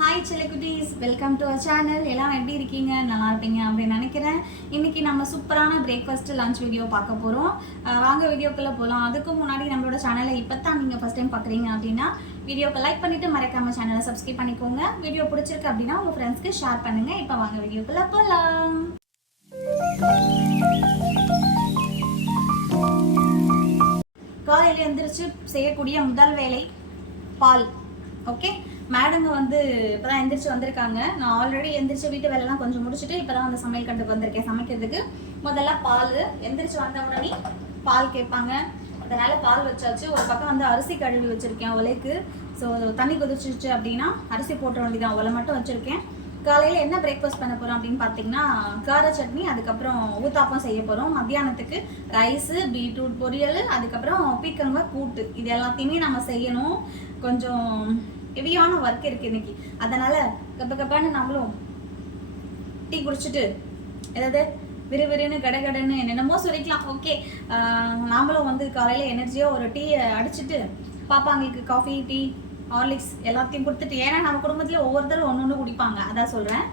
Hi செல்லக்குட்டீஸ், welcome to our channel. எல்லாம் எப்படி இருக்கீங்க? நல்லா இருப்பீங்க அப்படின்னு நினைக்கிறேன். இன்னைக்கு நம்ம சூப்பரான பிரேக்ஃபாஸ்ட் லஞ்ச் வீடியோ பார்க்க போகிறோம். வாங்க வீடியோக்குள்ளே போகலாம். அதுக்கு முன்னாடி நம்மளோட சேனலை இப்போ தான் நீங்கள் ஃபஸ்ட் டைம் பார்க்குறீங்க அப்படின்னா வீடியோக்கு லைக் பண்ணிவிட்டு மறக்காம சேனலை சப்ஸ்கிரைப் பண்ணிக்கோங்க. வீடியோ பிடிச்சிருக்கு அப்படின்னா உங்கள் ஃப்ரெண்ட்ஸ்க்கு ஷேர் பண்ணுங்கள். இப்போ வாங்க வீடியோக்குள்ளே போகலாம். காலையில் எழுந்திரிச்சு செய்யக்கூடிய முதல் வேலை பால். ஓகே, மேடங்க வந்து இப்போ தான் எந்திரிச்சு வந்திருக்காங்க. நான் ஆல்ரெடி எந்திரிச்சு வீட்டு வேலைலாம் கொஞ்சம் முடிச்சுட்டு இப்போ தான் வந்து சமையல் கட்டுக்கு வந்திருக்கேன். சமைக்கிறதுக்கு முதல்ல பால். எந்திரிச்சு வந்த உடனே பால் கேட்பாங்க, அதனால பால் வச்சாச்சு. ஒரு பக்கம் வந்து அரிசி கழுவி வச்சுருக்கேன் ஒலைக்கு. ஸோ தண்ணி கொதிச்சிருச்சு அப்படின்னா அரிசி போட்ட வேண்டியதான். ஒலை மட்டும் வச்சுருக்கேன். காலையில் என்ன பிரேக்ஃபாஸ்ட் பண்ண போகிறோம் அப்படின்னு பார்த்தீங்கன்னா கார சட்னி, அதுக்கப்புறம் ஊத்தாப்பம் செய்ய போகிறோம். மத்தியானத்துக்கு ரைஸு, பீட்ரூட் பொரியல், அதுக்கப்புறம் பீக்கங்காய் கூட்டு. இது எல்லாத்தையுமே நம்ம செய்யணும். கொஞ்சம் ஹெவியான ஒர்க் இருக்குது இன்னைக்கு. அதனால் கப்பான்னு நம்மளும் டீ குடிச்சிட்டு ஏதாவது விறுவிறுன்னு கடகடன்னு என்னென்னமோ சொல்லிக்கலாம். ஓகே, நாமளும் வந்து காலையில் எனர்ஜியாக ஒரு டீ அடிச்சுட்டு பாப்பாங்களுக்கு காஃபி, டீ, ஹார்லிக்ஸ் எல்லாத்தையும் கொடுத்துட்டு, ஏன்னா நம்ம குடும்பத்தில் ஒவ்வொருத்தரும் ஒன்று ஒன்று குடிப்பாங்க, அதான் சொல்கிறேன்.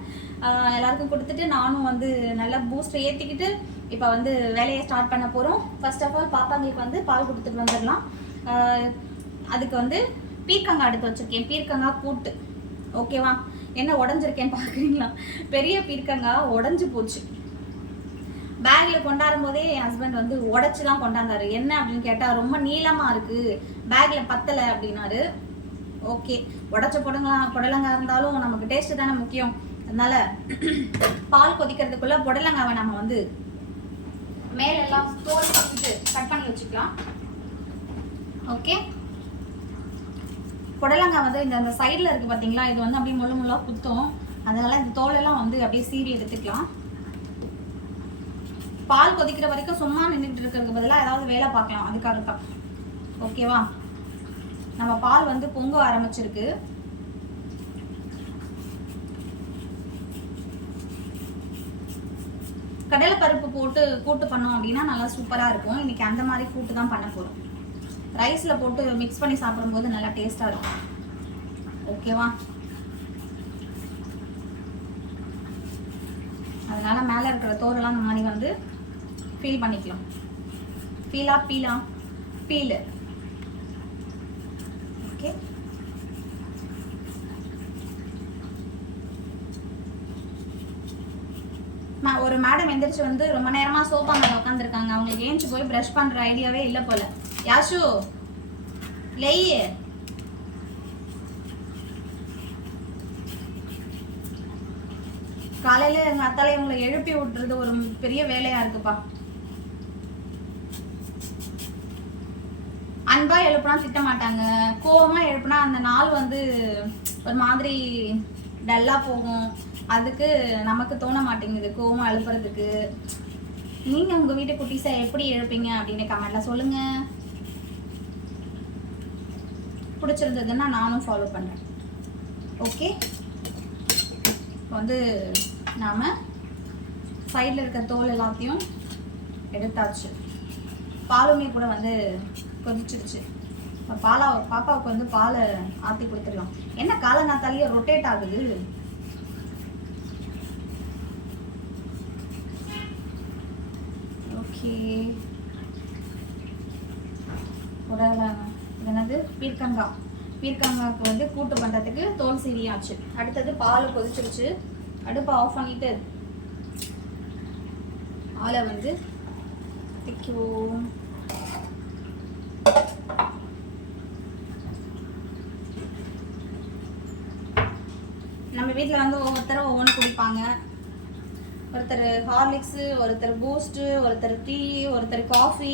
எல்லாருக்கும் கொடுத்துட்டு நானும் வந்து நல்லா பூஸ்ட்டை ஏற்றிக்கிட்டு இப்போ வந்து வேலையை ஸ்டார்ட் பண்ண போகிறோம். ஃபர்ஸ்ட் ஆஃப் ஆல் பாப்பாங்களுக்கு வந்து பால் கொடுத்துட்டு வந்துடலாம். அதுக்கு வந்து பீர்க்கங்காய் எடுத்து வச்சுருக்கேன். பீர்க்கங்காய் கூட்டு. ஓகேவா? என்ன உடஞ்சிருக்கேன்னு பார்க்குறீங்களா? பெரிய பீர்க்கங்காய் உடஞ்சி போச்சு. பேக்கில் கொண்டாடும் போதே என் ஹஸ்பண்ட் வந்து உடச்சி தான் கொண்டாந்தாரு. என்ன அப்படின்னு கேட்டால் ரொம்ப நீளமாக இருக்குது, பேக்கில் பத்தலை அப்படின்னாரு. ஓகே, உடச்ச புடலங்காய் இருந்தாலும் நமக்கு டேஸ்ட்டு தானே முக்கியம். அதனால பால் கொதிக்கிறதுக்குள்ள புடலங்காவை நம்ம வந்து மேலெல்லாம் தோல் வச்சுட்டு கட் பண்ணி வச்சுக்கலாம். ஓகே, புடலங்காய் வந்து இந்த சைடில் இருக்குது பார்த்தீங்களா, இது வந்து அப்படியே முள்ளு முள்ளாக குத்தும். அதனால் இந்த தோலெல்லாம் வந்து அப்படியே சீவி எடுத்துக்கலாம். பால் கொதிக்கிற வரைக்கும் சும்மா நின்றுட்டு இருக்கிறதுக்கு பதிலாக ஏதாவது வேலை பார்க்கலாம், அதுக்காக தான். ஓகேவா? நம்ம பால் வந்து பொங்க ஆரம்பிச்சிருக்கு. கடலை பருப்பு போட்டு கூட்டு பண்ணோம் அப்படின்னா நல்லா சூப்பராக இருக்கும். இன்னைக்கு அந்த மாதிரி கூட்டு தான் பண்ண போகிறோம். ரைஸில் போட்டு மிக்ஸ் பண்ணி சாப்பிடும்போது நல்லா டேஸ்ட்டாக இருக்கும். ஓகேவா? அதனால மேலே இருக்கிற தோரெல்லாம் இந்த மாதிரி வந்து ஃபீல் பண்ணிக்கலாம். பீலு. ஓகே, ஒரு மேடம் எந்திரிச்சு வந்து ரொம்ப நேரமா சோஃபா மேல உட்காந்துருக்காங்க. அவங்களுக்கு ஏஞ்சி போய் ப்ரஷ் பண்ற ஐடியாவே இல்லை போல. யாஷு லேய், காலையில எங்க அத்தால இவங்களை எழுப்பி விட்டுறது ஒரு பெரிய வேலையா இருக்குப்பா. அன்பா எழுப்புனா திட்ட மாட்டாங்க, கோவமா எழுப்புனா அந்த நாள் வந்து ஒரு மாதிரி டல்லா போகும். அதுக்கு நமக்கு தோண மாட்டேங்குது கோவமா எழுப்புறதுக்கு. நீங்க உங்க வீட்டு குட்டீஸை எப்படி எழுப்பீங்க அப்படின்னு கமெண்ட்ல சொல்லுங்க. பிடிச்சிருந்ததுன்னா நானும் ஃபாலோ பண்றேன். ஓகே, வந்து நாம சைடில் இருக்க தோல் எல்லாத்தையும் எடுத்தாச்சு. பாலுமே கூட வந்து கொதிச்சிருச்சு. பாப்பாவுக்கு வந்து பாலை ஆற்றி கொடுத்துடலாம். என்ன காலங்காத்தாலேயே ரொட்டேட் ஆகுது? ஓகே, என்னது பீர்க்கங்காய்க்கு வந்து கூட்டு பண்ணுறதுக்கு தோல் சீரியாச்சு. அடுத்தது பால் கொதிச்சிருச்சு. அடுப்பை ஆஃப் பண்ணிட்டு பாலை வந்து திக்குவோம். நம்ம வீட்டில் வந்து ஒவ்வொருத்தரும் ஒவ்வொன்று குடிப்பாங்க. ஒருத்தர் ஹார்லிக்ஸு, ஒருத்தர் பூஸ்ட்டு, ஒருத்தர் டீ, ஒருத்தர் காஃபி,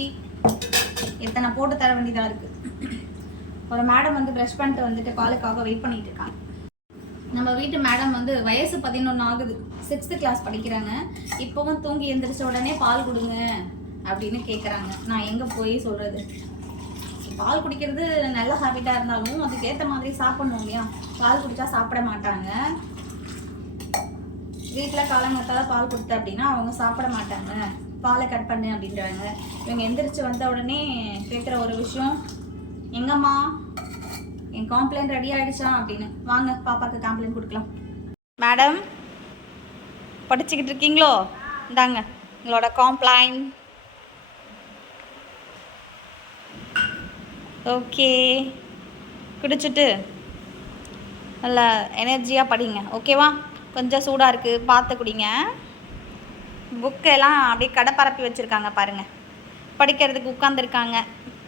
எத்தனை போட்டு தர வேண்டியதாக இருக்குது. ஒரு மேடம் வந்து ப்ரஷ் பண்ணிட்டு வந்துட்டு காலுக்காக வெயிட் பண்ணிட்டு இருக்காங்க. நம்ம வீட்டு மேடம் வந்து வயசு 11 ஆகுது, 6th கிளாஸ் படிக்கிறாங்க. இப்போவும் தூங்கி எந்திரிச்ச உடனே பால் கொடுங்க அப்படின்னு கேட்குறாங்க. நான் எங்கே போய் சொல்கிறது? பால் குடிக்கிறது நல்ல ஹேபிட்டாக இருந்தாலும் அதுக்கேற்ற மாதிரி சாப்பிடணும் இல்லையா? பால் குடித்தா சாப்பிட மாட்டாங்க. வீட்டில் காலங்கத்தால் பால் கொடுத்த அப்படின்னா அவங்க சாப்பிட மாட்டாங்க. பாலை கட் பண்ணு அப்படின்றாங்க. இவங்க எந்திரிச்சு வந்த உடனே கேட்குற ஒரு விஷயம், எங்கம்மா என் காம்ப்ளைண்ட் ரெடி ஆகிடுச்சா அப்படின்னு. வாங்க பாப்பாவுக்கு காம்ப்ளைண்ட் கொடுக்கலாம். மேடம் படிச்சுக்கிட்டு இருக்கீங்களோ? இந்தாங்க உங்களோட காம்ப்ளைண்ட். ஓகே, குடிச்சிட்டு நல்லா எனர்ஜியாக படிங்க. ஓகேவா? கொஞ்சம் சூடாக இருக்குது, பார்த்து குடிங்க. புக்கெல்லாம் அப்படியே கடை பரப்பி வச்சுருக்காங்க பாருங்கள். படிக்கிறதுக்கு உட்காந்துருக்காங்க.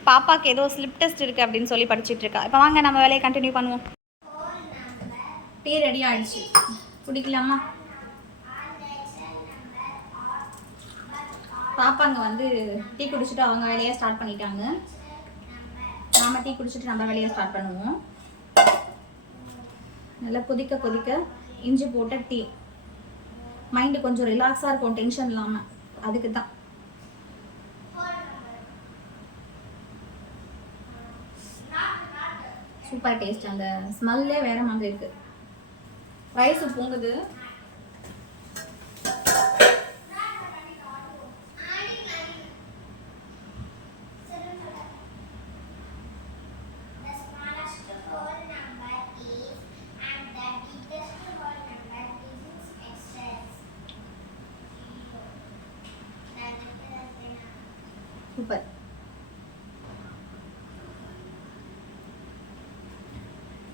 பாப்பாவுக்கு ஏதோ ஸ்லிப் டெஸ்ட் இருக்குது அப்படின்னு சொல்லி படிச்சுட்டு இருக்கா. இப்போ வாங்க நம்ம வேலையை கண்டினியூ பண்ணுவோம். டீ ரெடி ஆகிடுச்சு, குடிக்கலாமா? பாப்பாங்க வந்து டீ குடிச்சிட்டு அவங்க வேலையை ஸ்டார்ட் பண்ணிட்டாங்க. நாம டீ குடிச்சிட்டு நம்ம வேலையை ஸ்டார்ட் பண்ணுவோம். நல்லா கொதிக்க கொதிக்க இஞ்சி போட்ட டீ. மைண்டு கொஞ்சம் ரிலாக்ஸாக இருக்கும், டென்ஷன் இல்லாமல். அதுக்கு தான். Super taste. அந்த ஸ்மெல்லே வேற மாதிரி இருக்கு. ரைஸ் பொங்குது. சூப்பர்.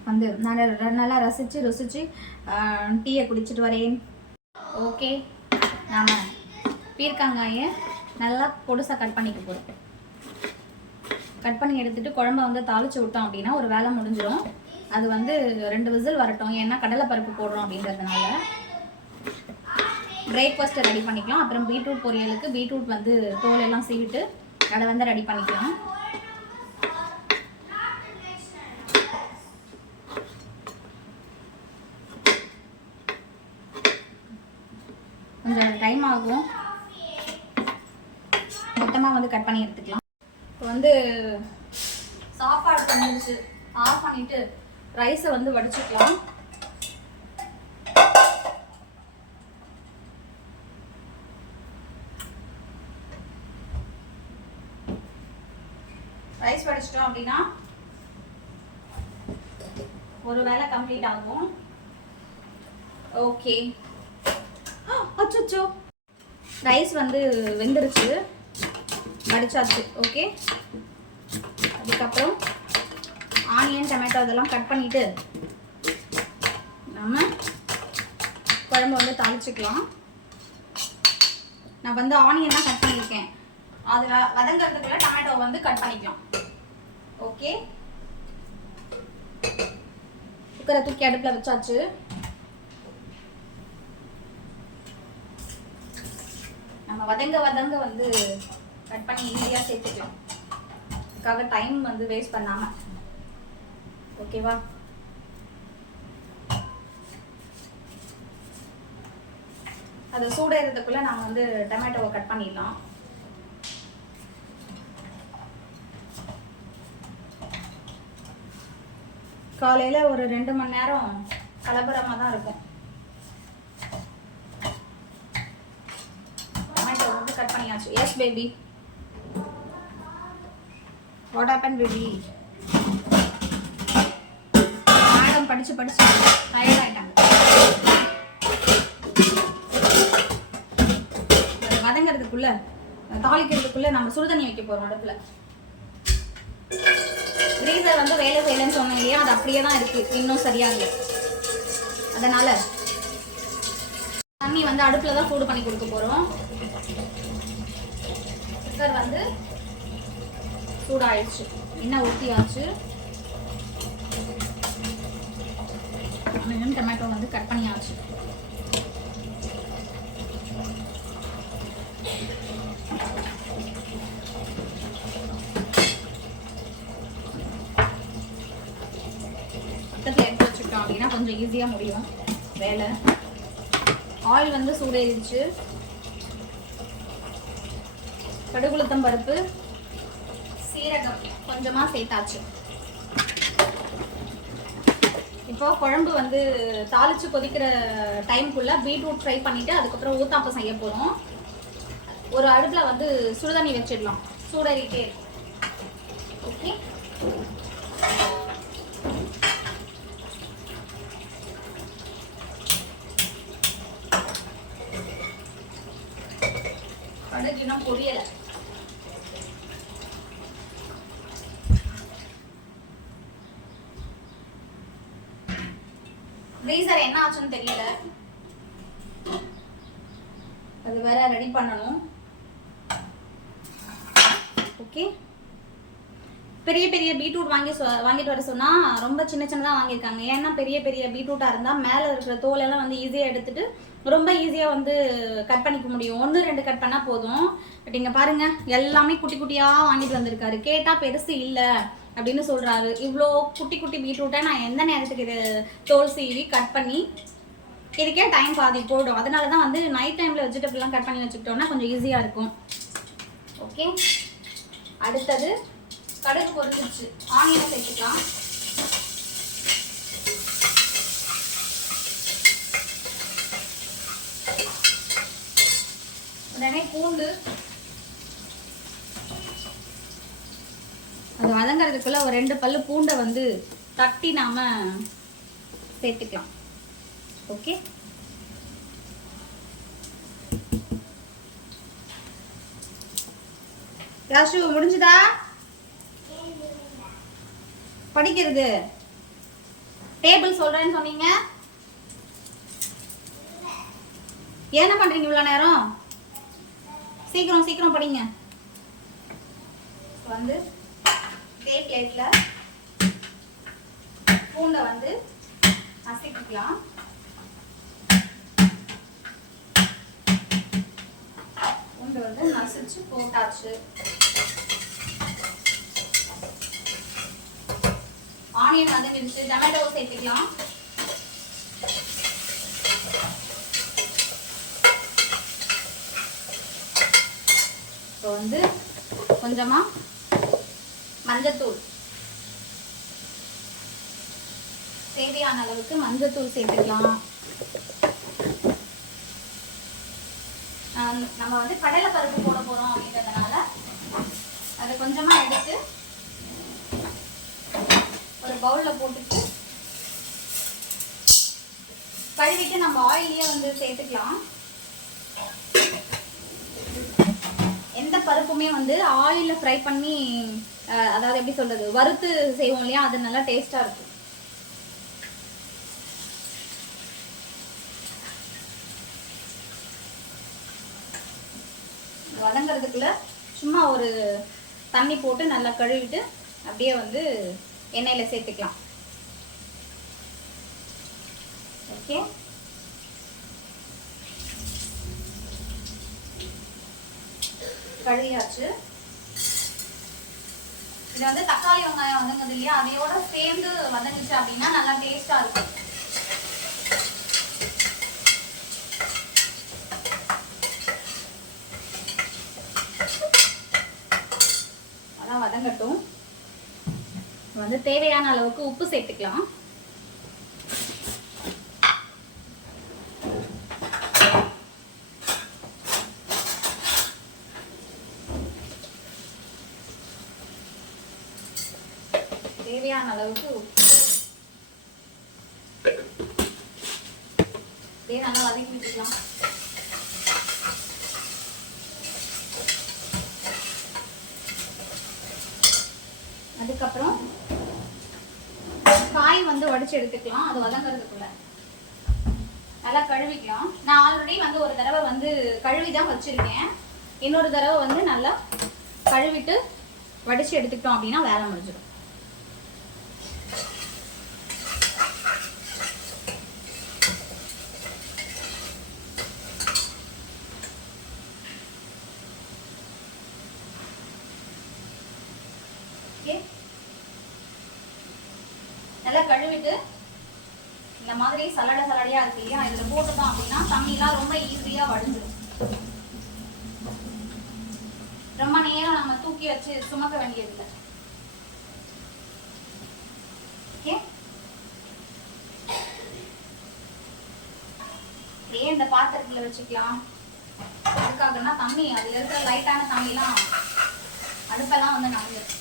வந்து நல்லா ருசிச்சு டீயை குடிச்சிட்டு வரேன். ஓகே, நாம் பீர்க்கங்காயை நல்லா பொடுசாக கட் பண்ணிக்க போகிறோம். கட் பண்ணி எடுத்துகிட்டு குழம்ப வந்து தாளித்து விட்டோம் அப்படின்னா ஒரு வேலை முடிஞ்சிடும். அது வந்து 2 விசில் வரட்டும், ஏன்னா கடலைப்பருப்பு போடுறோம் அப்படின்றதுனால. பிரேக்ஃபாஸ்ட்டை ரெடி பண்ணிக்கலாம். அப்புறம் பீட்ரூட் பொரியலுக்கு பீட்ரூட் வந்து தோல் எல்லாம் சீவிட்டு அதை வந்து ரெடி பண்ணிக்கலாம். கொஞ்சம் டைம் ஆகும், மொத்தமாக வந்து கட் பண்ணி எடுத்துக்கலாம். இப்போ வந்து சாப்பாடு பண்ணிடுச்சு, ஆஃப் பண்ணிவிட்டு ரைஸை வந்து வடிச்சுக்கலாம். ரைஸ் வடிச்சிட்டோம் அப்படின்னா ஒரு வேளை கம்ப்ளீட் ஆகும். ஓகே, அச்சோ ரைஸ் வந்து வெந்துருச்சு, வடிச்சாச்சு. ஓகே, அதுக்கப்புறம் ஆனியன் டொமேட்டோ இதெல்லாம் கட் பண்ணிவிட்டு நம்ம குழம்பு வந்து தாளிச்சுக்கலாம். நான் வந்து ஆனியன் தான் கட் பண்ணியிருக்கேன், அது வதங்கிறதுக்குள்ள டொமேட்டோ வந்து கட் பண்ணிக்கலாம். ஓகே, குக்கரை தூக்கி அடுப்பில் வச்சாச்சு. நம்ம வதங்க வந்து கட் பண்ணி ஈஸியாக சேர்த்துக்கலாம். அதுக்காக டைம் வந்து வேஸ்ட் பண்ணாமல். ஓகேவா? அதை சூடேறதுக்குள்ளே நம்ம வந்து டொமேட்டோவை கட் பண்ணிடலாம். காலையில் ஒரு 2 மணி நேரம் கலபரமாக தான் இருக்கும். டொமேட்டோ வந்து கட் பண்ணியாச்சு. Yes baby, what happen baby? Madam படிச்சு டயர்ட் ஆயிட்டாங்க. வதங்கிறதுக்குள்ள தாளிக்கிறதுக்குள்ள நம்ம சுடுதண்ணி வைக்க போறோம் அடுப்புல. கிரீசர் வந்து வேலை செய்யலன்னு சொன்னேன் இல்லையா, அது அப்படியே தான் இருக்கு, இன்னும் சரியா இல்லை. அதனால தண்ணி வந்து அடுப்புல தான் சூடு பண்ணி கொடுக்க போறோம். குக்கர் வந்து சூடாயிடுச்சு, எண்ணெய் ஊற்றியாச்சு. டொமேட்டோ வந்து கட் பண்ணியாச்சு. பக்கத்தில் எடுத்து வச்சுக்கிட்டோம் அப்படின்னா கொஞ்சம் ஈஸியாக முடியும் வேலை. ஆயில் வந்து சூடேறிடுச்சு. கடுகுளுத்தம் பருப்பு, சீரகம் கொஞ்சமாக சேர்த்தாச்சு. இப்போ குழம்பு வந்து தாளித்து கொதிக்கிற டைமுக்குள்ளே பீட்ரூட் ஃப்ரை பண்ணிவிட்டு அதுக்கப்புறம் ஊத்தாப்பம் செய்ய போகிறோம். ஒரு அடுப்பில் வந்து சுடுதண்ணி வச்சிடலாம், சூடறிட்டே இருக்கும். ஓகே, ஃப்ரீசர் என்ன ஆச்சுன்னு தெரியல, அது வேற ரெடி பண்ணணும். ஓகே, பெரிய பெரிய பீட்ரூட் வாங்கிட்டு வர சொன்னா ரொம்ப சின்ன சின்னதாக வாங்கியிருக்காங்க. ஏன்னா பெரிய பெரிய பீட்ரூட்டாக இருந்தால் மேலே இருக்கிற தோலெல்லாம் வந்து ஈஸியாக எடுத்துட்டு ரொம்ப ஈஸியாக வந்து கட் பண்ணிக்க முடியும். 1-2 கட் பண்ணால் போதும். பட் இங்கே பாருங்க, எல்லாமே குட்டி குட்டியாக வாங்கிட்டு வந்திருக்காரு. கேட்டால் பெருசு இல்லை அப்படின்னு சொல்கிறாரு. இவ்வளோ குட்டி குட்டி பீட்ரூட்டை நான் எந்த நேரத்துக்கு இது தோல் சீவி கட் பண்ணி இதுக்கே டைம் பாதி போடும். அதனால தான் வந்து நைட் டைமில் வெஜிடபிள்லாம் கட் பண்ணி வச்சுக்கிட்டோம்னா கொஞ்சம் ஈஸியாக இருக்கும். ஓகே, அடுத்தது கடுகு பொரிச்சிருச்சு, ஆனியனை சேர்த்துக்கலாம். உடனே பூண்டு, அது வதங்கிறதுக்குள்ள ஒரு 2 பல்லு பூண்டை வந்து தட்டி நாம சேர்த்துக்கலாம். ஓகே, யாஷு முடிஞ்சுதா படிக்கிறது? டேபிள் சொல்றேன்னு சொன்னீங்க, என்ன பண்றீங்க இவ்வளவு நேரம்? சீக்கிரம் சீக்கிரம் படிங்க. வந்து பிளேட்ல பூண்டை வந்து நசுக்கிக்கலாம். பூண்டை வந்து நசுச்சு போட்டாச்சு. ஆனியன் வந்து மிக்ஸ், டொமேட்டோ சேர்த்துக்கலாம். இப்போ வந்து கொஞ்சமா மஞ்சத்தூள், தேவையான அளவுக்கு மஞ்சத்தூள் சேர்த்துக்கலாம். நம்ம வந்து கடலை பருப்பு போட போறோம் அப்படின்றதுனால அதை கொஞ்சமா எடுத்து ஒரு பவுல்ல போட்டுட்டு கழுவிட்டு நம்ம ஆயிலே வந்து சேர்த்துக்கலாம். எந்த பருப்புமே வந்து ஆயில ஃப்ரை பண்ணி, அதாவது எப்படி சொல்றது, வறுத்து செய்வோம் இல்லையா, அது நல்லா டேஸ்டா இருக்கும். வதங்கிறதுக்குள்ள சும்மா ஒரு தண்ணி போட்டு நல்லா கழுவிட்டு அப்படியே வந்து எண்ணெயில சேர்த்துக்கலாம். ஓகே, கழுவியாச்சு. இது வந்து தக்காளி வெங்காயம் வதங்குது இல்லையா, அதையோட சேர்ந்து வதங்குச்சு அப்படின்னா நல்லா டேஸ்டா இருக்கும். அதான் வதங்கட்டும். வந்து தேவையான அளவுக்கு உப்பு சேர்த்துக்கலாம். தேவையான அளவுக்கு உப்பு நல்லா வதக்கி விட்டுக்கலாம். அதுக்கப்புறம் காய் வந்து உடைச்சு எடுத்துக்கலாம். அது வதங்கிறதுக்குள்ள நல்லா கழுவிக்கலாம். நான் ஆல்ரெடி வந்து ஒரு தடவை வந்து கழுவிதான் வச்சிருக்கேன். இன்னொரு தடவை வந்து நல்லா கழுவிட்டு வடிச்சு எடுத்துக்கிட்டோம் அப்படின்னா வேலை முடிஞ்சிடும். நல்லா கழுவிட்டு இந்த மாதிரி சலடையா இருக்கு இல்லையா, இதுல போட்டுட்டோம் அப்படின்னா தண்ணிலாம் ரொம்ப ஈஸியா வடிஞ்சிடும். ரொம்ப நேரம் நம்ம தூக்கி வச்சு சுமக்க வேண்டியதில்லை. ஓகே, ஏன் இந்த பாத்திரத்துல வச்சுக்கலாம், அதுக்காகனா தண்ணி அதுல இருக்கிற லைட்டான தண்ணிலாம் அடுப்பெல்லாம் வந்து நனைஞ்சிடும்.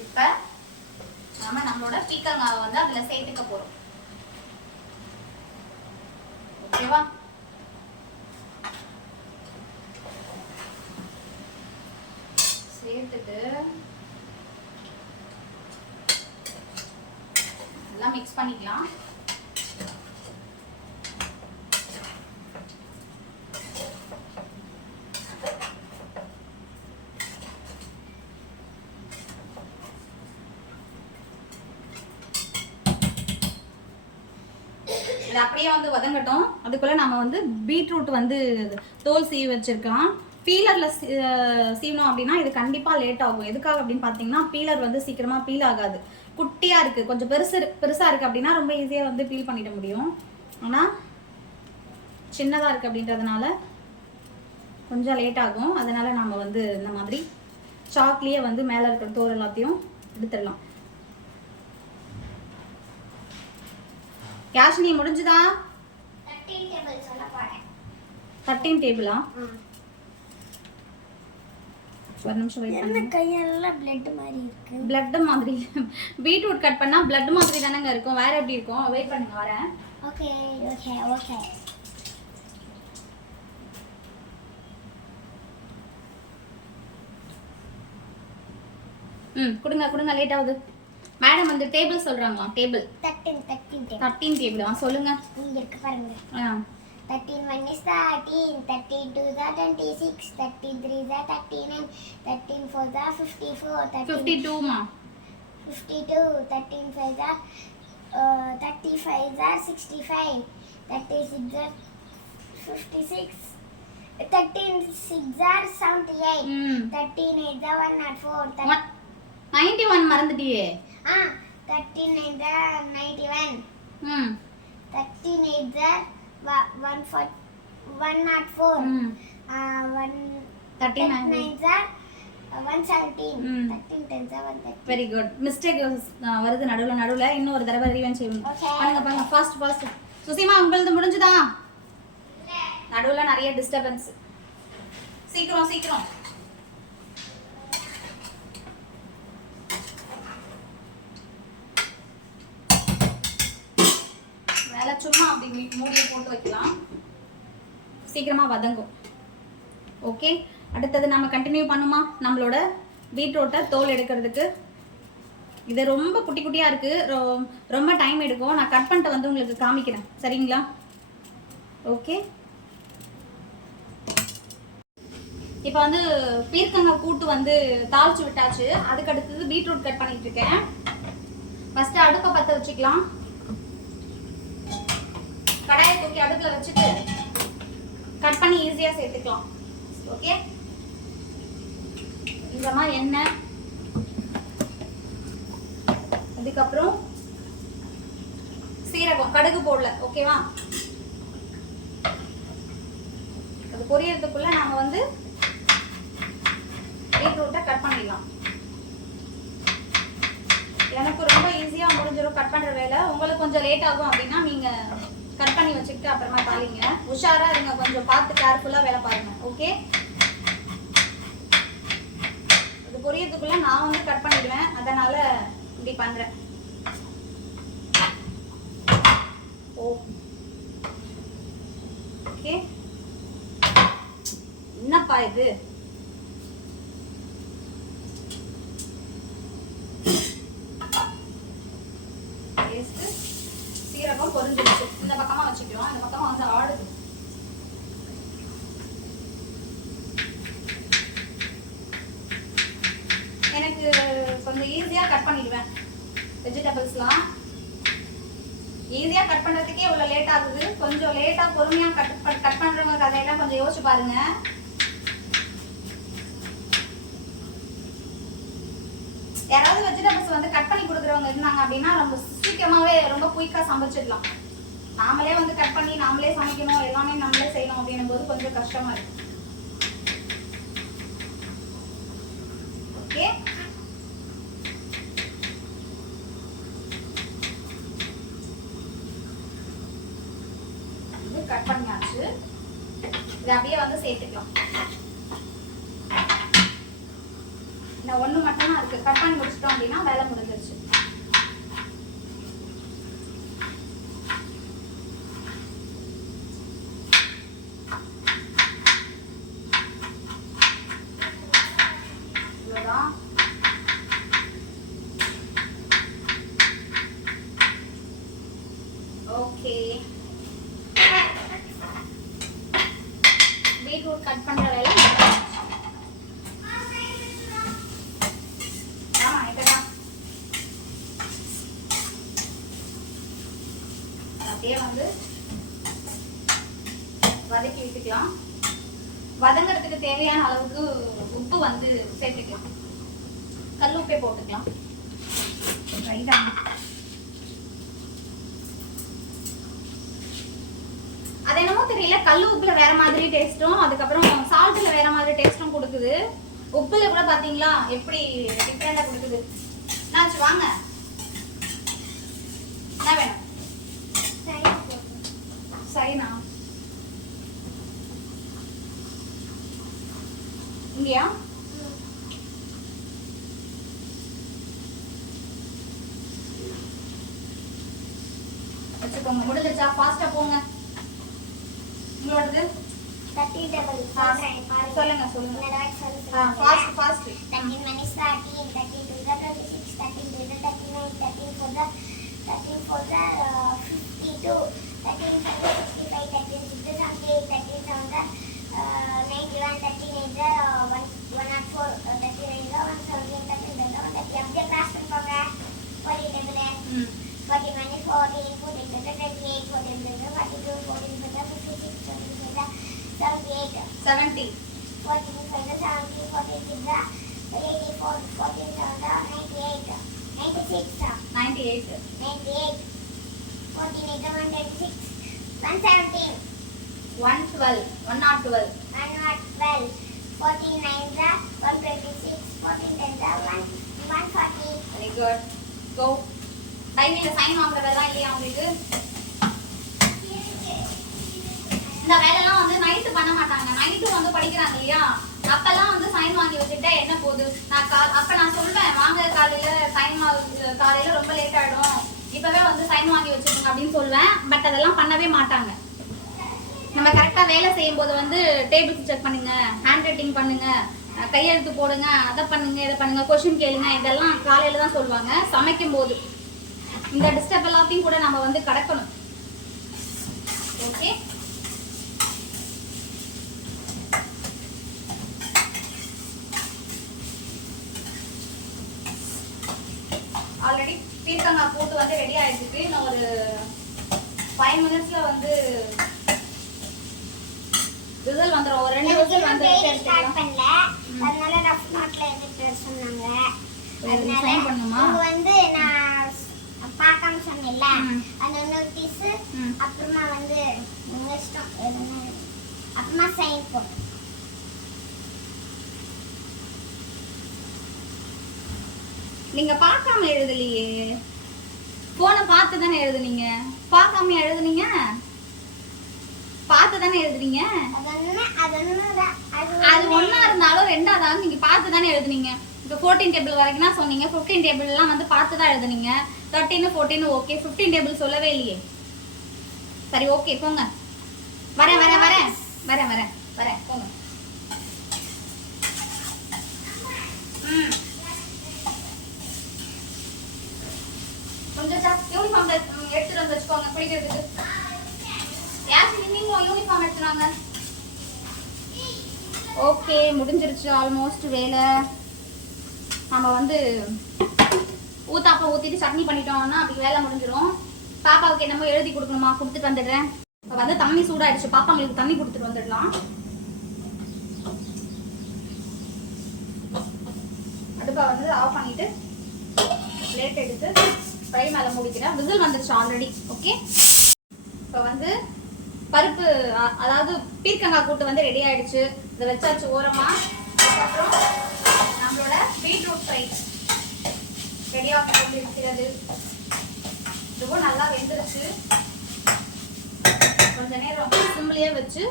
இப்ப நம்ம நம்மளோட பீக்கங்காவை வந்து அதுல சேர்த்துக்க போறோம். ஓகேவா? சேர்த்துட்டு எல்லாம் மிக்ஸ் பண்ணிக்கலாம். இது அப்படியே வந்து வதங்கட்டும். அதுக்குள்ள நம்ம வந்து பீட்ரூட் வந்து தோல் சீவி வச்சிருக்கலாம். பீலர்ல சீவணும் அப்படின்னா இது கண்டிப்பா லேட் ஆகும். எதுக்காக அப்படின்னு பார்த்தீங்கன்னா பீலர் வந்து சீக்கிரமா பீல் ஆகாது. குட்டியா இருக்கு, கொஞ்சம் பெருசா இருக்கு அப்படின்னா ரொம்ப ஈஸியா வந்து பீல் பண்ணிட முடியும். ஆனா சின்னதா இருக்கு அப்படின்றதுனால கொஞ்சம் லேட் ஆகும். அதனால நம்ம வந்து இந்த மாதிரி சாக்லேயே வந்து மேல இருக்கிற தோல் எல்லாத்தையும் எடுத்துடலாம். யாஷினி முடிஞ்சுதா? 13 டேபிள் சொல்ல போறேன். 13 டேபிளா? ஒரு நிமிஷம் வெயிட் பண்ணு. என்ன கையெல்லாம் பிளட் மாதிரி இருக்கு? பிளட் மாதிரி பீட்ரூட் கட் பண்ணா பிளட் மாதிரி தானங்க இருக்கும், வேற எப்படி இருக்கும்? வெயிட் பண்ணுங்க வரேன். Okay okay okay. கொடுங்க கொடுங்க, லேட் ஆகுது. மேடம் வந்து டேபிள் சொல்றாங்களா? டேபிள் 13 டேபிளா? சொல்லுங்க. இங்க இருக்கு பாருங்க. 13 1 is 13, 13 2 is 26, 13 3 is 39, 13 4 is 54, 52 மா 52, 13 5 is 35 is 65, 36 is 56, 13 6 are 78, 13 8 is 104, 91 மறந்துட்டியே. 13 8 is 91, 13 8 is 104, 39 is 117, 13 10 is 130. Very good. Mistake வருது நடுவுல. இன்னும் ஒரு தடவை ரீவைண்ட் செய்யணும். பாருங்க ஃபாஸ்ட். சுசிமா உங்களுக்கு முடிஞ்சுதா? நடுவுல நிறைய டிஸ்டர்பன்ஸ். சீக்கிரம். மேல சும்மா அப்படி மூடியை போட்டு வைக்கலாம், சீக்கிரமா வதங்கும். ஓகே, அடுத்தது நம்ம கண்டினியூ பண்ணுமா நம்மளோட பீட்ரூட்டை தோல் எடுக்கிறதுக்கு. இது ரொம்ப குட்டியா இருக்கு, ரொம்ப டைம் எடுக்கும். நான் கட் பண்ணிட்டு வந்து உங்களுக்கு காமிக்கிறேன், சரிங்களா? ஓகே, இப்போ வந்து பீர்க்கங்காய் கூட்டு வந்து தாளிச்சு விட்டாச்சு. அதுக்கு அடுத்தது பீட்ரூட் கட் பண்ணிட்டு இருக்கேன். ஃபர்ஸ்ட் அடுப்பை பற்ற வச்சுக்கலாம். கடாயை தூக்கி அடுப்புல வச்சுட்டு கட் பண்ணி ஈஸியா சேர்த்துக்கலாம். ஓகே, கொஞ்சமா எண்ணெய், அதுக்கப்புறம் சீரகம், கடுகு போடல. ஓகேவா? அது பொரியறதுக்குள்ள நாம வந்து பீட்ரூட்டை கட் பண்ணிடலாம். எனக்கு ரொம்ப ஈஸியா முடிஞ்சிடும் கட் பண்ற வேலை. உங்களுக்கு கொஞ்சம் லேட் ஆகும் அப்படின்னா நீங்க கட் பண்ணி வச்சுக்கிட்டு அப்புறமா தாளிங்க. உஷாரா இருங்க, கொஞ்சம் பார்த்து கேர்ஃபுல்லா வேலை பாருங்க. ஓகே, இது பொரியறதுக்குள்ள நான் வந்து கட் பண்ணிடுவேன், அதனால இப்படி பண்றேன். ஓகே, என்னப்பா இது? சீரகம் பொரிஞ்சிருச்சு. இந்த பக்கமா வச்சுக்கிறோம், இந்த பக்கமா வந்து ஆடுது. எனக்கு கொஞ்சம் ஈஸியா கட் பண்ணிடுவேன் வெஜிடபிள்ஸ்லாம். ஈஸியா கட் பண்றதுக்கே இவ்வளவு லேட் ஆகுது. கொஞ்சம் லேட்டா பொறுமையா கட் பண்றவங்க கதையெல்லாம் கொஞ்சம் யோசிச்சு பாருங்க. யாராவது வெஜிடபிள்ஸ் வந்து கட் பண்ணி கொடுக்குறவங்க இருந்தாங்க அப்படின்னா ரொம்ப சீக்கிரமாவே ரொம்ப குயிக்கா சமைச்சிடலாம். நாமளே வந்து கட் பண்ணி நாமளே சமைக்கணும், எல்லாமே நம்மளே செய்யணும் அப்படின்னும் போது கொஞ்சம் கஷ்டமா இருக்கு. ஓகே, இது கட் பண்ணியாச்சு. இது அப்படியே வந்து சேர்த்துக்கலாம். இந்த ஒண்ணு மட்டும் தான் இருக்கு. கட் பண்ணி முடிச்சிட்டோம் அப்படின்னா வேலை முடிஞ்சிருச்சு. பீட்ரூட் கட் பண்ற வேலை ஆமா இப்பதான் அப்படியே வந்து வதக்கி விட்டுக்கலாம். வதங்கிறதுக்கு தேவையான அளவுக்கு உப்பு வந்து சேர்த்துக்கலாம். கல் உப்பே போட்டுக்கலாம். ரைட்டா அது என்னமோ தெரியல, கல் உப்புல வேற மாதிரி டேஸ்ட்டும் அதுக்கப்புறம் சால்ட்ல வேற மாதிரி டேஸ்ட்டும் கொடுக்குது. உப்புல கூட பாத்தீங்களா எப்படி டிஃபரெண்டா கொடுக்குது. நாச்சு வாங்க, என்ன வேணும்? சரிண்ணா இங்கயா வச்சுக்கோங்க. முடிஞ்சிருச்சா? ஃபாஸ்டா போங்க. உங்களோடது 30 டபுள் சொல்லுங்க சொல்லுங்க. Fast fast. 13 minus 13, 13 to the 26, 13 to the 39, 13 for the 52, 13 for the 65, 13 to the 78, 13 from the 91, 13 is the 104, 13 is the 117, 13 is the 130. अब जब क्लास में पढ़ा 40 टेबल है 40 minus 14, 14 to the 28, 14 to the 42, 14 to the 56, 14 to the 78, 70 14 to the 70, 14 to the 84, 14 to the 98, 96, 98 98, 14 is the 126, 117, 112 112 112, 14 9 the 126, 14 10 the 140. Very good. Go. டைரியில sign வாங்குறதெல்லாம் இல்லையா உங்களுக்கு? இந்த வேலைலாம் வந்து நைட்டு பண்ண மாட்டாங்க. நைட்டு வந்து படிக்கிறாங்க இல்லையா, அப்பெல்லாம் வந்து சைன் வாங்கி வச்சுட்டா என்ன போகுது. அப்ப நான் சொல்வேன் வாங்க காலையில சைன் காலையில ரொம்ப லேட் ஆயிடும், இப்பவே வந்து சைன் வாங்கி வச்சுக்கோங்க அப்படின்னு சொல்வேன். பட் அதெல்லாம் பண்ணவே மாட்டாங்க. நம்ம கரெக்டா வேலை செய்யும் போது வந்து டேபிள்ஸ் செக் பண்ணுங்க, ஹேண்ட் ரைட்டிங் பண்ணுங்க, கையெழுத்து போடுங்க, அதை பண்ணுங்க இதை பண்ணுங்க, கொஸ்டின் கேளுங்க, இதெல்லாம் காலையில தான் சொல்லுவாங்க. சமைக்கும் போது இந்த டிஸ்டர்ப் எல்லாத்தையும் கூட நம்ம வந்து கடக்கணும். ஓகே, ஆல்ரெடி பீர்க்கங்காய் கூட்டு வந்து ரெடி ஆயிடுச்சு. இன்னும் ஒரு 5 minutesல வந்து விசில் வந்துரும். ஒரு 2 விசில் வந்து ஸ்டார்ட் பண்ணல, அதனால ரஃப் நோட்ல எடிட் சொன்னாங்க. அதனால சைன் பண்ணுமா? இது வந்து நான் பார்க்காம சொன்னேன்ல, அந்த நோட்டீஸ் அப்புறமா வந்து உங்க இஷ்டம் எதுனா அப்புறமா சைன் போடு. நீங்க பார்க்காம எழுதலையே, போனை பார்த்து தானே எழுதுனீங்க. பார்க்காம எழுதுனீங்க, பார்த்து தானே எழுதுறீங்க. அது ஒண்ணா இருந்தாலும் ரெண்டாவது நீங்க பார்த்து தானே எழுதுனீங்க. இப்போ 14 டேபிள் வரைக்கும் தான் சொன்னீங்க. 15 டேபிள் எல்லாம் வந்து பார்த்து தான் எழுதுனீங்க. 13 14 ஓகே, 15 டேபிள் சொல்லவே இல்லையே. சரி ஓகே போங்க. வரேன் வரேன் வரேன் வரேன் வரேன் வரேன் போங்க. கொஞ்சம் யூனிஃபார்ம் எடுத்துட்டு வந்து வச்சுக்கோங்க பிடிக்கிறதுக்கு. யாருக்கு நீங்களும் யூனிஃபார்ம் எடுத்துறாங்க. ஓகே, முடிஞ்சிருச்சு ஆல்மோஸ்ட் வேலை. நம்ம வந்து ஊத்தாப்பம் ஊற்றிட்டு சட்னி பண்ணிட்டோம்னா அப்படி வேலை முடிஞ்சிடும். பாப்பாவுக்கு என்னமோ எழுதி கொடுக்கணுமா, கொடுத்துட்டு வந்துடுறேன். இப்போ வந்து தண்ணி சூடாயிடுச்சு, பாப்பாங்களுக்கு தண்ணி கொடுத்துட்டு வந்துடலாம். அடுப்பை வந்து ஆஃப் பண்ணிட்டு பிளேட் எடுத்து ஃப்ரை மேலே மூடிக்கிறேன். விசில் வந்துருச்சு ஆல்ரெடி. ஓகே, இப்போ வந்து பருப்பு அதாவது பீர்க்கங்காய் கூட்டு வந்து ரெடி ஆயிடுச்சு. இதை வச்சாச்சு ஓரமா. அதுக்கப்புறம் நம்மளோட பீட்ரூட் ஃப்ரை ரெடியாக கொண்டு இருக்கிறது. இதுவும் நல்லா வெந்துருச்சு. கொஞ்ச நேரம் சிம்லேயே வச்சு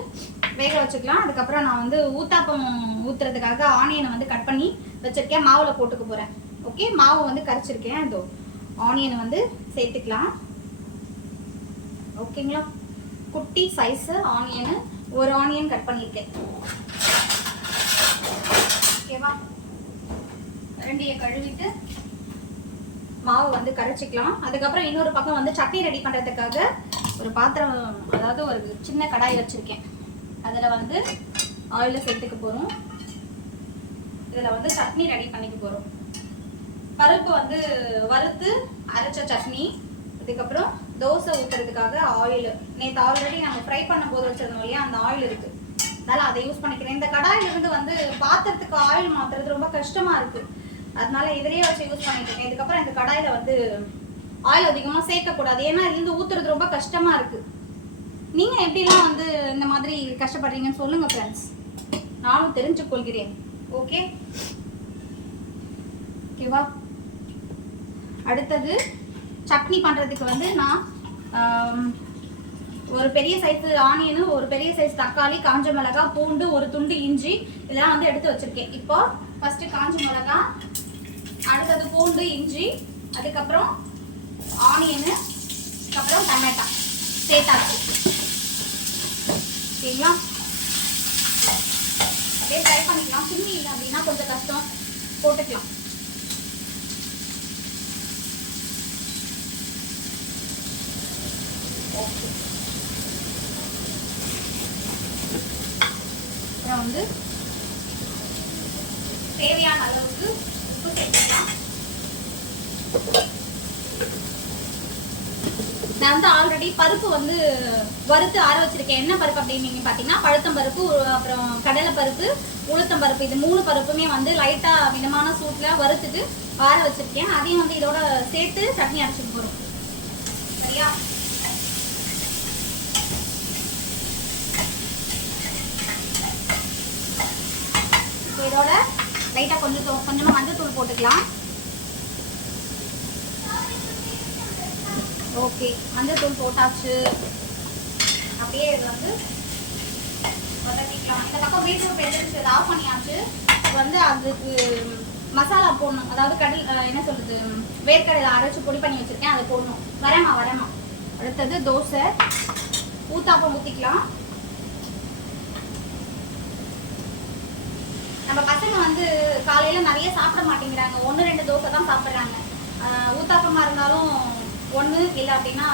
வேக வச்சுக்கலாம். அதுக்கப்புறம் நான் வந்து ஊத்தாப்பம் ஊத்துறதுக்காக ஆனியனை வந்து கட் பண்ணி வச்சிருக்கேன். மாவுல போட்டுக்க போறேன். ஓகே, மாவு வந்து கரைச்சிருக்கேன். இதோ ஆனியனை வந்து சேர்த்துக்கலாம். ஓகேங்களா, குட்டி சைஸ் ஆனியனு, ஒரு ஆனியன் கட் பண்ணியிருக்கேன். ஓகேவா, ரெண்டையை கழுவிட்டு மாவு வந்து கரைச்சிக்கலாம். அதுக்கப்புறம் இன்னொரு பக்கம் வந்து சட்னி ரெடி பண்ணுறதுக்காக ஒரு பாத்திரம், அதாவது ஒரு சின்ன கடாய் வச்சுருக்கேன். அதில் வந்து ஆயில சேர்த்துக்க போறோம். இதுல வந்து சட்னி ரெடி பண்ணிக்க போறோம். பருப்பு வந்து வறுத்து அரைச்ச சட்னி. அதுக்கப்புறம் தோசை ஊத்துறதுக்காக ஆயில். நேற்று ஆல்ரெடி நம்ம ஃப்ரை பண்ணும் போது வச்சிருந்தோம் இல்லையா, அந்த ஆயில் இருக்கு, அதனால அதை யூஸ் பண்ணிக்கிறேன். இந்த கடாயில இருந்து வந்து பாத்திரத்துக்கு ஆயில் மாத்துறது ரொம்ப கஷ்டமா இருக்கு, அதனால இதிலேயே வச்சு யூஸ் பண்ணிக்கிறேன். இதுக்கப்புறம் இந்த கடாயில வந்து ஆயில் அதிகமா சேர்க்க கூடாது, ஏன்னா இதுல இருந்து ஊத்துறது ரொம்ப கஷ்டமா இருக்கு. நீங்க எப்படிலாம் வந்து இந்த மாதிரி கஷ்டப்படுறீங்கன்னு சொல்லுங்க ஃப்ரெண்ட்ஸ், நானும் தெரிஞ்சு கொள்கிறேன். ஓகே ஓகேவா. அடுத்தது சட்னி பண்றதுக்கு வந்து நான் ஒரு பெரிய சைஸ் ஆனியனு, ஒரு பெரிய சைஸ் தக்காளி, காஞ்ச மிளகாய், பூண்டு, ஒரு துண்டு இஞ்சி இதெல்லாம் வந்து எடுத்து வச்சிருக்கேன். இப்போ ஃபர்ஸ்ட் காஞ்ச மிளகாய், அடுத்தது பூண்டு, இஞ்சி, அதுக்கப்புறம் ஆனியனு, அதுக்கப்புறம் டொமேட்டோ சேர்த்தாச்சு. சரிங்களா, அப்படியே ஃப்ரை பண்ணிக்கலாம். சிம்மி இல்லை அப்படின்னா கொஞ்சம் கஷ்டம், போட்டுக்கலாம். ஓகே, அப்புறம் வந்து தேவையான அளவுக்கு உப்பு சேர்த்துக்கலாம். நான் வந்து ஆல்ரெடி பருப்பு வந்து வறுத்து ஆற வச்சிருக்கேன். என்ன பருப்பு அப்படின்னு நீங்க பாத்தீங்கன்னா பழுத்தம் பருப்பு, அப்புறம் கடலை பருப்பு, உளுத்தம் பருப்பு, இது 3 பருப்புமே வந்து லைட்டா மிதமான சூட்ல வறுத்துட்டு ஆற வச்சிருக்கேன். அதையும் வந்து இதோட சேர்த்து சட்னி அரைச்சிட்டு போறோம். சரியா, இதோட லைட்டா கொஞ்சமா மஞ்சள் தூள் போட்டுக்கலாம். ஓகே, மஞ்சள் தூள் போட்டாச்சு. அப்படியே இது வந்து வதக்கிக்கலாம். இந்த பக்கம் பீட்ரூட் வெந்துருச்சு, இதை ஆஃப் பண்ணியாச்சு. இது வந்து அதுக்கு மசாலா போடணும், அதாவது என்ன சொல்றது, வேர்க்கடலை அரைச்சு பொடி பண்ணி வச்சிருக்கேன், அதை போடணும். வரேம்மா. அடுத்தது தோசை ஊத்தாப்பம் ஊற்றிக்கலாம். நம்ம பசங்க வந்து காலையில நிறைய சாப்பிட மாட்டேங்கிறாங்க, 1-2 தோசை தான் சாப்பிட்றாங்க. ஊத்தாப்பமா இருந்தாலும் 1 இல்லை அப்படின்னா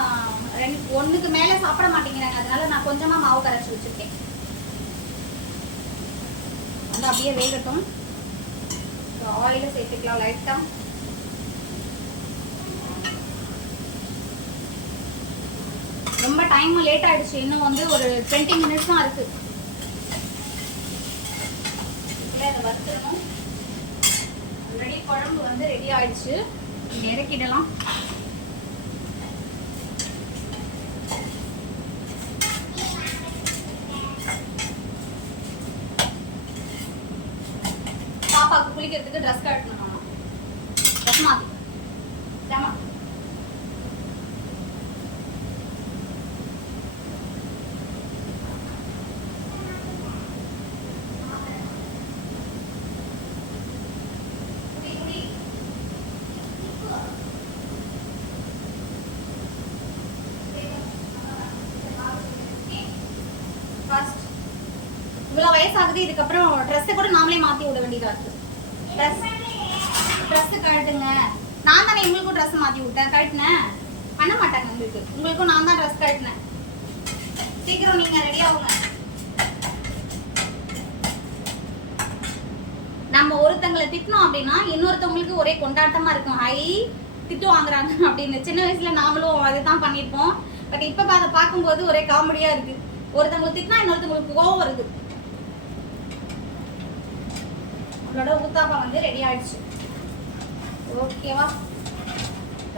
1க்கு மேலே சாப்பிட மாட்டேங்கிறாங்க. அதனால நான் கொஞ்சமா மாவு கரைச்சி வச்சிருக்கேன். வந்து அப்படியே வேகட்டும். ஆயில சேர்த்துக்கலாம் லைட்டா. ரொம்ப டைம் லேட் ஆயிடுச்சு, இன்னும் வந்து ஒரு 20 மினிட்ஸ் தான் இருக்கு. இதை வறுத்துடணும். ஆல்ரெடி குழம்பு வந்து ரெடி ஆயிடுச்சு, இறக்கிடலாம். பாப்பாவுக்கு குளிக்கிறதுக்கு ட்ரெஸ் கட்டணும், ட்ரெஸ் மாத்தி இவ்வளவு வயசாகுது, இதுக்கப்புறம் ட்ரெஸ்ஸை கூட நாமளே மாத்தி விட வேண்டியதா இருக்கு. ட்ரெஸ் கழட்டுங்க, நான் தானே உங்களுக்கும் ட்ரெஸ் மாத்தி விட்டேன், கழட்டினேன். பண்ண மாட்டாங்க உங்களுக்கும் நான் தான் ட்ரெஸ் கழட்டினேன். சீக்கிரம் நீங்க ரெடி ஆகுங்க. நம்ம ஒருத்தங்களை திட்டணும் அப்படின்னா இன்னொருத்தவங்களுக்கு ஒரே கொண்டாட்டமா இருக்கும். திட்டு வாங்குறாங்க அப்படின்னு. சின்ன வயசுல நாமளும் அதுதான் பண்ணிருப்போம். பட் இப்ப அதை பார்க்கும்போது ஒரே காமெடியா இருக்கு. ஒருத்தவங்களை திட்டினா இன்னொருத்தவங்களுக்கு கோவம் வருது. நம்மளோட ஊத்தாப்பம் வந்து ரெடி ஆயிடுச்சு. ஓகேவா,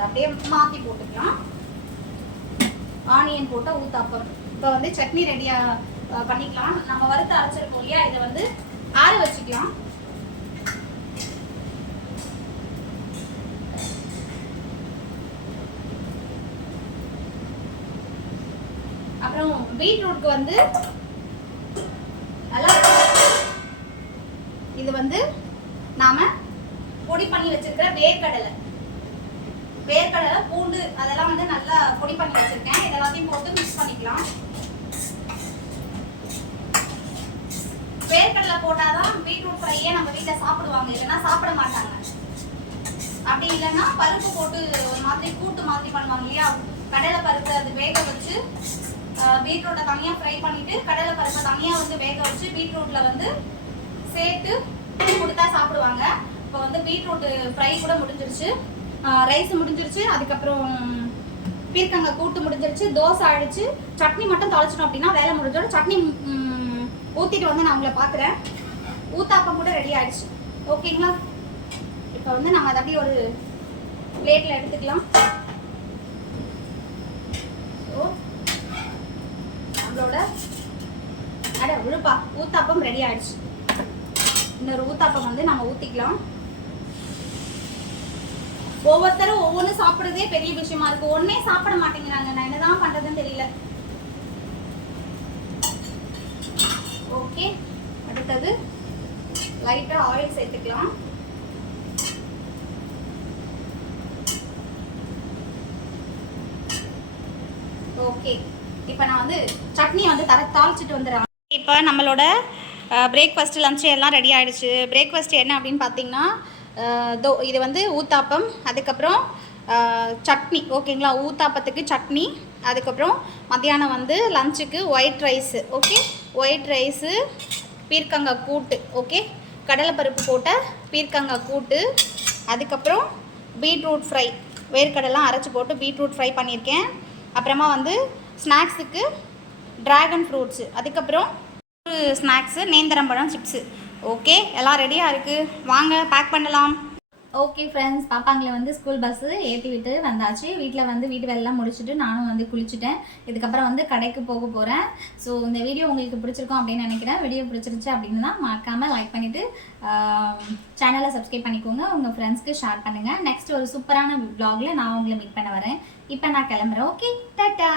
அப்படியே மாத்தி போட்டுக்கலாம். ஆனியன் போட்ட ஊத்தாப்பம். இப்போ வந்து சட்னி ரெடியா பண்ணிக்கலாம். நம்ம வறுத்து அரைச்சிருக்கோம் இல்லையா, இதை வந்து ஆற வச்சுக்கலாம். அப்புறம் பீட்ரூட்க்கு வந்து நல்லா இது வந்து நாம பொடி பண்ணி வச்சிருக்கிற வேர்க்கடலை, பூண்டு அதெல்லாம் வந்து நல்லா பொடி பண்ணி வச்சிருக்கேன். இதெல்லாத்தையும் போட்டு மிக்ஸ் பண்ணிக்கலாம். வேர்க்கடலை போட்டாதான் பீட்ரூட் ஃப்ரையே நம்ம வீட்டில் சாப்பிடுவாங்க, இல்லைன்னா சாப்பிட மாட்டாங்க. அப்படி இல்லைன்னா பருப்பு போட்டு ஒரு மாதிரி கூட்டு மாதிரி பண்ணுவாங்க இல்லையா, கடலை பருப்பு அது வேக வச்சு பீட்ரூட்டை தனியாக ஃப்ரை பண்ணிவிட்டு கடலை பருப்பை தனியாக வந்து வேக வச்சு பீட்ரூட்டில் வந்து சேர்த்து கொடுத்தா சாப்பிடுவாங்க. இப்போ வந்து பீட்ரூட்டு ஃப்ரை கூட முடிஞ்சிருச்சு, ரைஸ் முடிஞ்சிருச்சு, அதுக்கப்புறம் பீர்க்கங்காய் கூட்டு முடிஞ்சிருச்சு, தோசை அடிச்சு சட்னி மட்டும் தொலைச்சிட்டோம் அப்படின்னா வேலை முடிஞ்சோட சட்னி ஊற்றிட்டு வந்து நான் உங்களை பார்க்குறேன். ஊத்தாப்பம் கூட ரெடி ஆயிடுச்சு. ஓகேங்களா? இப்போ வந்து நம்ம அதை அப்படியே ஒரு பிளேட்டில் எடுத்துக்கலாம். ஸோ நம்மளோட விழுப்பா ஊத்தாப்பம் ரெடி ஆயிடுச்சு. இன்னொரு ஊத்தாப்பம் வந்து நம்ம ஊற்றிக்கலாம். ஒவ்வொருத்தரும் ஒவ்வொன்றும் சாப்பிட்றதே பெரிய விஷயமா இருக்கு. ஒன்னே சாப்பிட மாட்டேங்கிறாங்க. நான் என்னதான் பண்றதுன்னு தெரியல. ஓகே, அடுத்தது லைட்டா ஆயில் சேர்த்துக்கலாம். ஓகே, இப்போ நான் வந்து சட்னி வந்து தாளிச்சிட்டு வந்துடுறேன். இப்போ நம்மளோட பிரேக்ஃபாஸ்ட் லஞ்சு எல்லாம் ரெடி ஆகிடுச்சு. பிரேக்ஃபாஸ்ட் என்ன அப்படின்னு பார்த்தீங்கன்னா இது வந்து ஊத்தாப்பம், அதுக்கப்புறம் சட்னி. ஓகேங்களா? ஊத்தாப்பத்துக்கு சட்னி, அதுக்கப்புறம் மத்தியானம் வந்து லஞ்சுக்கு white rice. Okay, white rice, பீர்க்கங்காய் கூட்டு. ஓகே, கடலைப்பருப்பு போட்ட பீர்க்கங்காய் கூட்டு, அதுக்கப்புறம் பீட்ரூட் ஃப்ரை, வேர்க்கடலாம் அரைச்சி போட்டு பீட்ரூட் ஃப்ரை பண்ணியிருக்கேன். அப்புறமா வந்து ஸ்நாக்ஸுக்கு ட்ராகன் ஃப்ரூட்ஸு, அதுக்கப்புறம் ஸ்நாக்ஸு நேந்திரம்பழம் சிப்ஸு. ஓகே, எல்லாம் ரெடியாக இருக்குது, வாங்க பேக் பண்ணலாம். ஓகே ஃப்ரெண்ட்ஸ், பாப்பாங்களை வந்து ஸ்கூல் பஸ்ஸு ஏற்றி விட்டு வந்தாச்சு. வீட்டில் வந்து வீட்டு வேலைலாம் முடிச்சுட்டு நானும் வந்து குளிச்சுட்டேன். இதுக்கப்புறம் வந்து கடைக்கு போக போகிறேன். ஸோ இந்த வீடியோ உங்களுக்கு பிடிச்சிருக்கோம் அப்படின்னு நினைக்கிறேன். வீடியோ பிடிச்சிருச்சு அப்படின்னா மறக்காமல் லைக் பண்ணிவிட்டு சேனலை சப்ஸ்கிரைப் பண்ணிக்கோங்க. உங்கள் ஃப்ரெண்ட்ஸ்க்கு ஷேர் பண்ணுங்கள். நெக்ஸ்ட் ஒரு சூப்பரான vlogல நான் உங்களை மீட் பண்ண வரேன். இப்போ நான் கிளம்புறேன். Okay, tata.